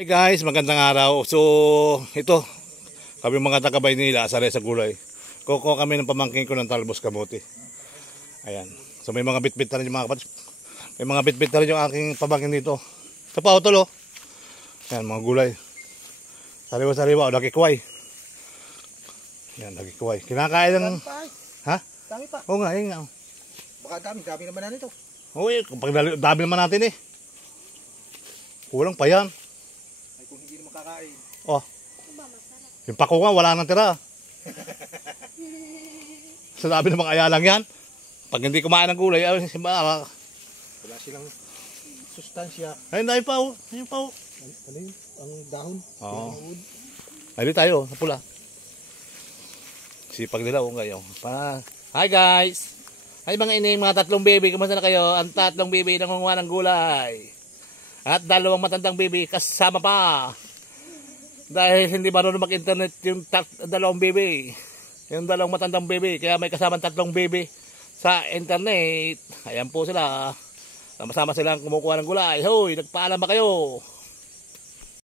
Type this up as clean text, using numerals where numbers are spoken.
Hi guys, magandang araw. So, ito, kami mga taga Maynila, asare sa gulay. Kukuha kami ng pamangkin ko ng talbos kamote. Ayan. So, may mga bitbit na rin yung mga kapatid. May mga bitbit na rin yung aking pamangkin dito. Sa pautol, oh. Ayan, mga gulay. Sariwa-sariwa, o nakikway. Ayan, nakikway. Kinakain ng... Ha? Dami pa. Oo nga, yun nga. Baka dami naman na nito. Uy, kapag dami naman natin eh. Kulang pa yan. Ay kung hindi na makakain. Oh. Yung pako nga, wala nang tira. Sa dami namang ayalang yan. Pag hindi kumain ng gulay, ay wala silang sustansya. Ayun na, pa oh. Ayun pa oh. Ano yun? Ang dahon. Oo. Ayun tayo, sa pula. Sipag nila oh ngayon. Hi guys! Hi mga ining, mga tatlong baby. Kamusta na kayo? Ang tatlong baby nangunguha ng gulay. At dalawang matandang baby kasama pa. Dahil hindi marunong mag-internet yung dalawang baby. Yung dalawang matandang baby. Kaya may kasamang tatlong baby sa internet. Ayan po sila. Sama-sama silang kumukuha ng gulay. Hoy, nagpaalam ba kayo?